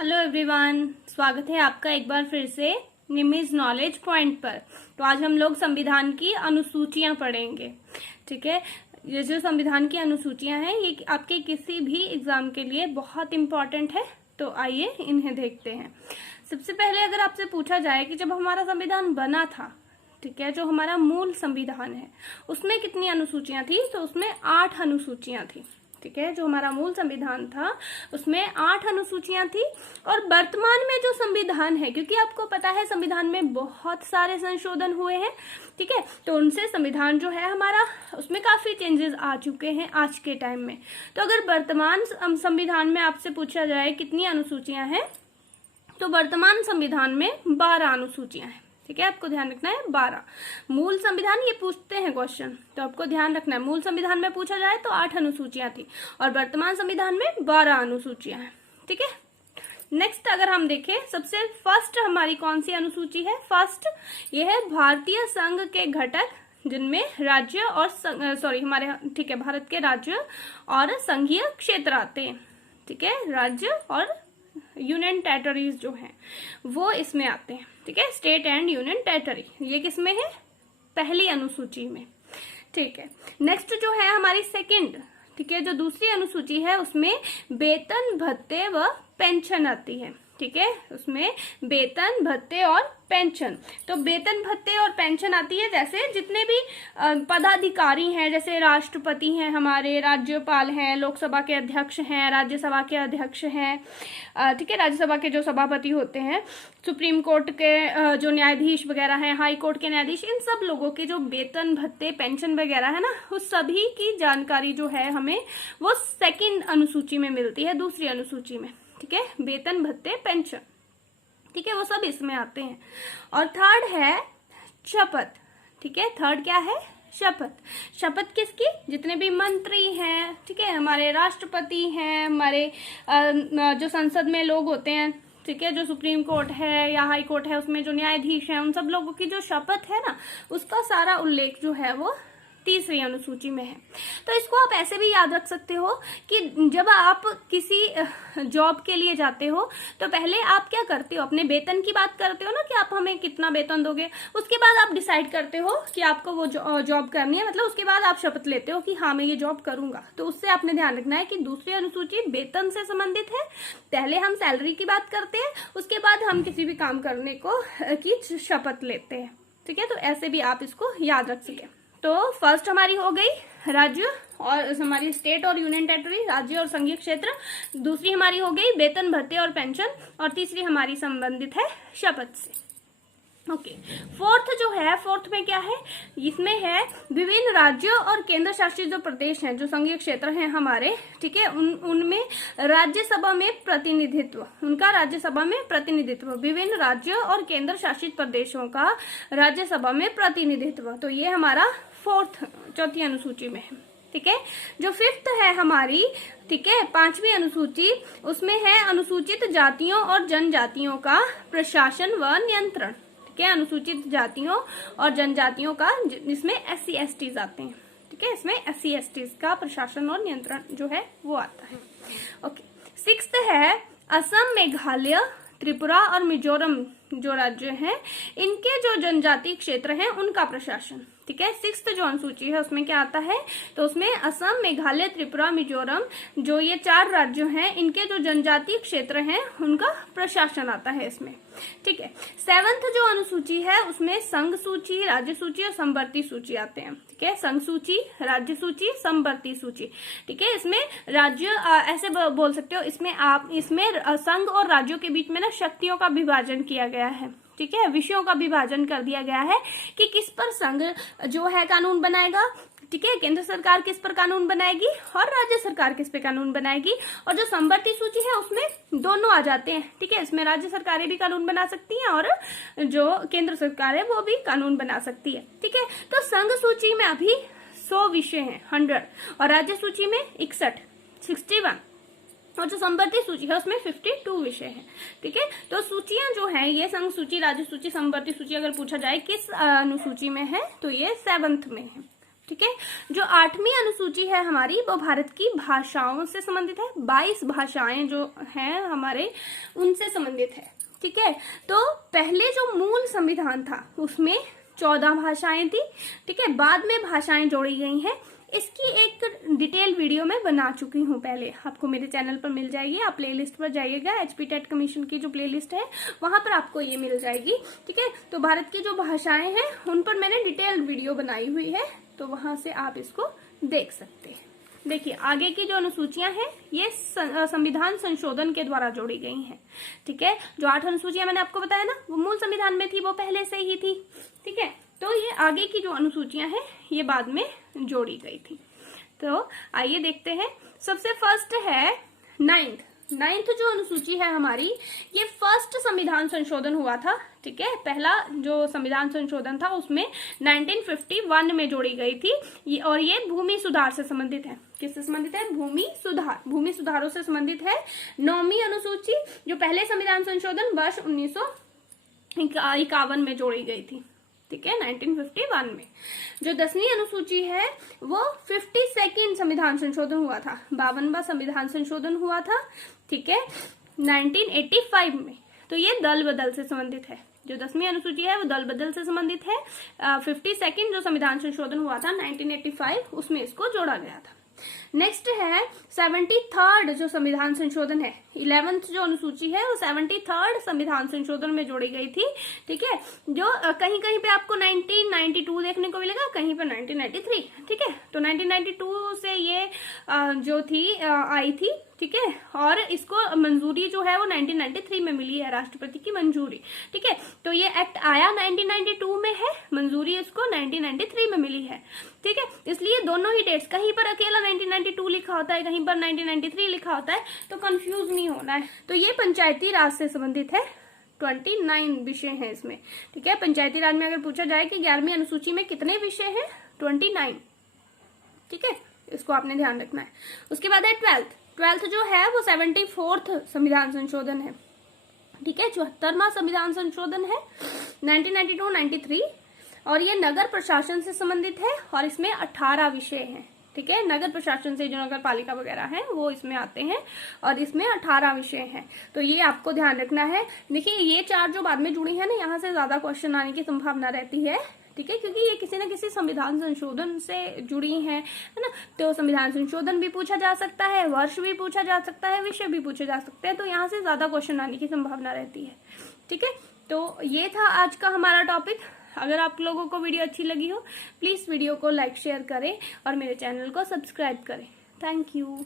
Hello everyone, स्वागत है आपका एक बार फिर से निमिज नॉलेज पॉइंट पर। तो आज हम लोग संविधान की अनुसूचियां पढ़ेंगे। ठीक है, ये जो संविधान की अनुसूचियां हैं ये आपके किसी भी एग्जाम के लिए बहुत इंपॉर्टेंट है। तो आइए इन्हें देखते हैं। सबसे पहले अगर आपसे पूछा जाए कि जब हमारा संविधान बना था, ठीक है, जो हमारा मूल संविधान है उसमें कितनी अनुसूचियां थी, तो उसमें 8 अनुसूचियां थी। ठीक है, जो हमारा मूल संविधान था उसमें 8 अनुसूचियां थी। और वर्तमान में जो संविधान है, क्योंकि आपको पता है संविधान में बहुत सारे संशोधन हुए हैं, ठीक है, तो उनसे संविधान जो है हमारा उसमें काफी चेंजेस आ चुके हैं आज के टाइम में। तो अगर वर्तमान संविधान में आपसे पूछा जाए कितनी अनुसूचियां हैं, तो वर्तमान संविधान में 12 अनुसूचियां हैं। ठीक है, आपको ध्यान रखना है 12। मूल संविधान ये पूछते हैं क्वेश्चन, तो आपको ध्यान रखना है मूल संविधान में पूछा जाए तो 8 अनुसूचियां थी और वर्तमान संविधान में 12 अनुसूचियां हैं। ठीक है, नेक्स्ट अगर हम देखें, सबसे फर्स्ट हमारी कौन सी अनुसूची है? फर्स्ट ये है भारतीय संघ के घटक जिनमें राज्य और हमारे, ठीक है, भारत के राज्य और संघीय क्षेत्र आते हैं। ठीक है, राज्य और यूनियन टेरिटरीज जो हैं वो इसमें आते हैं। ठीक है, स्टेट एंड यूनियन टेरिटरी ये किसमें है? पहली अनुसूची में। ठीक है, नेक्स्ट जो है हमारी सेकंड, ठीक है, जो दूसरी अनुसूची है उसमें वेतन भत्ते व पेंशन आती है। ठीक है, उसमें वेतन भत्ते और पेंशन, तो वेतन भत्ते और पेंशन आती है जैसे जितने भी पदाधिकारी हैं, जैसे राष्ट्रपति हैं, हमारे राज्यपाल हैं, लोकसभा के अध्यक्ष हैं, राज्यसभा के अध्यक्ष हैं, ठीक है, राज्यसभा के जो सभापति होते हैं, सुप्रीम कोर्ट के जो न्यायाधीश वगैरह हैं, हाई कोर्ट के न्यायाधीश, इन सब लोगों के जो वेतन भत्ते पेंशन वगैरह है ना, उस सभी की जानकारी जो है हमें वो सेकेंड अनुसूची में मिलती है, दूसरी अनुसूची में। ठीक है, वेतन भत्ते पेंशन, ठीक है, वो सब इसमें आते हैं। और थर्ड है शपथ। ठीक है, थर्ड क्या है? शपथ। शपथ किसकी? जितने भी मंत्री हैं, ठीक है, हमारे राष्ट्रपति हैं, हमारे जो संसद में लोग होते हैं, ठीक है, जो सुप्रीम कोर्ट है या हाई कोर्ट है उसमें जो न्यायाधीश हैं, उन सब लोगों की जो शपथ है ना, उसका सारा उल्लेख जो है वो तीसरी अनुसूची में है। तो इसको आप ऐसे भी याद रख सकते हो कि जब आप किसी जॉब के लिए जाते हो तो पहले आप क्या करते हो? अपने वेतन की बात करते हो ना कि आप हमें कितना वेतन दोगे, उसके बाद आप डिसाइड करते हो कि आपको वो जॉब करनी है, मतलब उसके बाद आप शपथ लेते हो कि हाँ मैं ये जॉब करूंगा। तो उससे आपने ध्यान रखना है कि दूसरी अनुसूची वेतन से संबंधित है। पहले हम सैलरी की बात करते हैं, उसके बाद हम किसी भी काम करने को की शपथ लेते हैं। ठीक है, तो ऐसे भी आप इसको याद रख सके। तो फर्स्ट हमारी हो गई राज्य और हमारी स्टेट और यूनियन टेरिटरी, राज्य और संघीय क्षेत्र। दूसरी हमारी हो गई वेतन भत्ते और पेंशन, और तीसरी हमारी संबंधित है शपथ से। ओके, फोर्थ जो है, फोर्थ में क्या है? इसमें है विभिन्न राज्यों और केंद्र शासित जो प्रदेश हैं, जो संघीय क्षेत्र हैं हमारे, ठीक है, उनमें राज्यसभा में प्रतिनिधित्व, उनका राज्यसभा में प्रतिनिधित्व, विभिन्न राज्यों और केंद्र शासित प्रदेशों का राज्यसभा में प्रतिनिधित्व। तो ये हमारा फोर्थ, चौथी अनुसूची में है। ठीक है, जो फिफ्थ है हमारी, ठीक है, पांचवी अनुसूची, उसमें है अनुसूचित जातियों और जनजातियों का प्रशासन व नियंत्रण। ठीक है, अनुसूचित जातियों और जनजातियों का, इसमें SC/ST आते हैं। ठीक है, इसमें SC/ST का प्रशासन और नियंत्रण जो है वो आता है। ओके, सिक्स्थ है असम, मेघालय, त्रिपुरा और मिजोरम जो राज्य हैं, इनके जो जनजातीय क्षेत्र हैं उनका प्रशासन। ठीक है, सिक्स्थ जो अनुसूची है उसमें क्या आता है? तो उसमें असम, मेघालय, त्रिपुरा, मिजोरम, जो ये 4 राज्य हैं, इनके जो जनजातीय क्षेत्र हैं उनका प्रशासन आता है इसमें। ठीक है, सेवंथ जो अनुसूची है उसमें संघ सूची, राज्य सूची और समवर्ती सूची आते हैं। ठीक है, संघ सूची, राज्य सूची, समवर्ती सूची। ठीक है, इसमें राज्य ऐसे बोल सकते हो, इसमें संघ और राज्यों के बीच में ना शक्तियों का विभाजन किया गया है। ठीक है, विषयों का विभाजन कर दिया गया है कि किस पर संघ जो है कानून बनाएगा, ठीक है, केंद्र सरकार किस पर कानून बनाएगी और राज्य सरकार किस पे कानून बनाएगी। और जो समवर्ती सूची है उसमें दोनों आ जाते हैं। ठीक है, इसमें राज्य सरकारें भी कानून बना सकती हैं और जो केंद्र सरकार है वो भी कानून बना सकती है। ठीक है, तो संघ सूची में अभी 100 विषय हैं, 100, और राज्य सूची में 61, और जो समवर्ती सूची है उसमें 52 विषय हैं। ठीक है, तो सूचियां जो हैं ये संघ सूची, राज्य सूची, समवर्ती सूची, अगर पूछा जाए किस अनुसूची में है तो ये 7th में है। ठीक है। जो 8वीं अनुसूची है हमारी वो भारत की भाषाओं से संबंधित है। 22 भाषाएं जो हैं हमारे उनसे संबंधित है। ठीक है। तो पहले जो मूल संविधान था उसमें 14 भाषाएं थी। ठीक है। बाद में भाषाएं जोड़ी गई हैं। इसकी एक डिटेल वीडियो मैं बना चुकी हूँ पहले, आपको मेरे चैनल पर मिल जाएगी। आप प्लेलिस्ट पर जाइएगा, एचपी टेट कमीशन की जो प्लेलिस्ट है वहां पर आपको ये मिल जाएगी। ठीक है। तो भारत की जो भाषाएं हैं उन पर मैंने डिटेल वीडियो बनाई हुई है, तो वहां से आप इसको देख सकते हैं। देखिए आगे की जो अनुसूचियां हैं ये संविधान संशोधन के द्वारा जोड़ी गई हैं। ठीक है। जो 8 अनुसूचियां मैंने आपको बताया ना वो मूल संविधान में थी, वो पहले से ही थी। ठीक है। तो ये आगे की जो अनुसूचियां हैं ये बाद में जोड़ी गई थी। तो आइए देखते हैं। सबसे फर्स्ट है नाइन्थ जो अनुसूची है हमारी, ये फर्स्ट संविधान संशोधन हुआ था। ठीक है। पहला जो संविधान संशोधन था उसमें 1951 में जोड़ी गई थी और ये भूमि सुधार से संबंधित है। किससे संबंधित है? भूमि सुधारों से संबंधित है। 9वीं अनुसूची जो पहले संविधान संशोधन वर्ष 1951 में जोड़ी गई थी। ठीक है। 1951 में। जो 10वीं अनुसूची है वो 52nd संविधान संशोधन हुआ था। 52वां संविधान संशोधन हुआ था। ठीक है। 1985 में। तो ये दल बदल से संबंधित है। जो 10वीं अनुसूची है वो दल बदल से संबंधित है। 52nd जो संविधान संशोधन हुआ था 1985 उसमें इसको जोड़ा गया था। नेक्स्ट है 73rd जो संविधान संशोधन है। 11th जो अनुसूची है वो 73rd संविधान संशोधन में जोड़ी गई थी। ठीक है। जो कहीं कहीं पे आपको 1992 देखने को मिलेगा, कहीं पे 1993। ठीक है। तो 1992 से ये जो थी आई थी। ठीक है। और इसको मंजूरी जो है वो 1993 में मिली है, राष्ट्रपति की मंजूरी। ठीक है। तो ये एक्ट आया 1992 में है, मंजूरी इसको 1993 में मिली है। ठीक है। इसलिए दोनों ही डेट्स, कहीं पर अकेला 1992 लिखा होता है, कहीं पर 1993 लिखा होता है, तो कंफ्यूज नहीं होना है। तो ये पंचायती राज से संबंधित है। 29 विषय हैं इसमें। ठीक है। पंचायती राज में अगर पूछा जाए कि 11वीं अनुसूची में कितने विषय हैं? 29। ठीक है। इसको आपने ध्यान रखना है। उसके बाद है 12th जो है वो 74th संविधान संशोधन है। ठीक है। 74वां संविधान संशोधन है 1992-93 और ये नगर प्रशासन से संबंधित है और इसमें 18 विषय हैं। ठीक है। नगर प्रशासन से जो नगर पालिका वगैरह है वो इसमें आते हैं और इसमें 18 विषय हैं। तो ये आपको ध्यान रखना है। देखिए ये 4 जो बाद में जुड़ी है ना, यहाँ से ज्यादा क्वेश्चन आने की संभावना रहती है। ठीक है। क्योंकि ये किसी न किसी संविधान संशोधन से जुड़ी है ना। तो संविधान संशोधन भी पूछा जा सकता है, वर्ष भी पूछा जा सकता है, विषय भी पूछे जा सकते हैं। तो यहाँ से ज्यादा क्वेश्चन आने की संभावना रहती है। ठीक है। तो ये था आज का हमारा टॉपिक। अगर आप लोगों को वीडियो अच्छी लगी हो प्लीज वीडियो को लाइक शेयर करें और मेरे चैनल को सब्सक्राइब करें। Thank you.